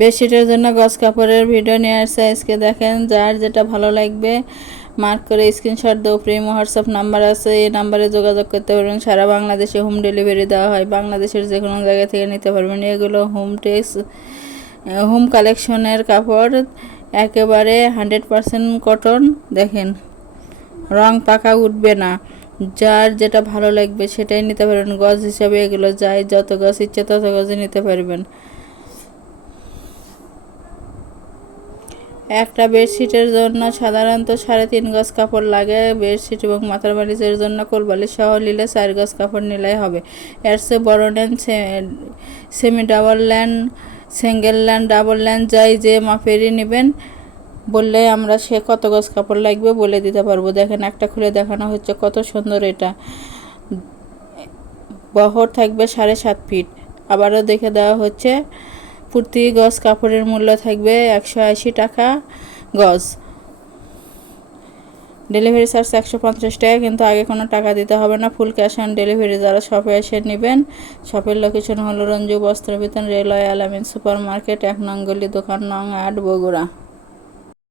বেডশিটের জন্য গজ কাপড়ের ভিডিও নিয়ে আসছে আজকে। দেখেন, যার যেটা ভালো লাগবে মার্ক করে স্ক্রিনশট দেও। প্রিম হোয়াটসঅ্যাপ নাম্বার আছে, এই নাম্বারে যোগাযোগ করতে পারবেন। সারা বাংলাদেশে হোম ডেলিভারি দেওয়া হয়, বাংলাদেশের যে কোনো জায়গা থেকে নিতে পারবেন। এগুলো হোম কালেকশনের কাপড়, একেবারে 100% কটন। দেখেন, রং পাকা উঠবে না। যার যেটা ভালো লাগবে সেটাই নিতে পারবেন। গজ হিসাবে এগুলো যায়, যত গজ ইচ্ছে তত গজে নিতে পারবেন। একটা বেডশিটের জন্য সাধারণত 3.5 গজ কাপড় লাগে। বেডশিট এবং মাথার বালিশের জন্য কোলবালিশ সহ নিলে 4 গজ কাপড় নিলেই হবে। এর চেয়ে বড় নেন, semi double land, single land, double land, যাই যে মাপেরই নেবেন বললে আমরা সে কত গজ কাপড় লাগবে বলে দিতে পারবো। দেখেন, একটা খুলে দেখানো হচ্ছে, কত সুন্দর এটা। বহর থাকবে 7.5 ফিট। আবারও দেখে দেওয়া হচ্ছে, প্রতি গজ কাপড়ের মূল্য থাকবে 180 টাকা গজ। ডেলিভারি চার্জ 150 টাকা, কিন্তু আগে কোনো টাকা দিতে হবে না, ফুল ক্যাশ অন ডেলিভারি। যারা শপে এসে নেবেন, শপের লোকেশন হলো রঞ্জু বস্ত্র বিতান, রেলওয়ে আলামিন সুপার মার্কেট, 1 নং গলি, দোকান নং 8, বগুড়া।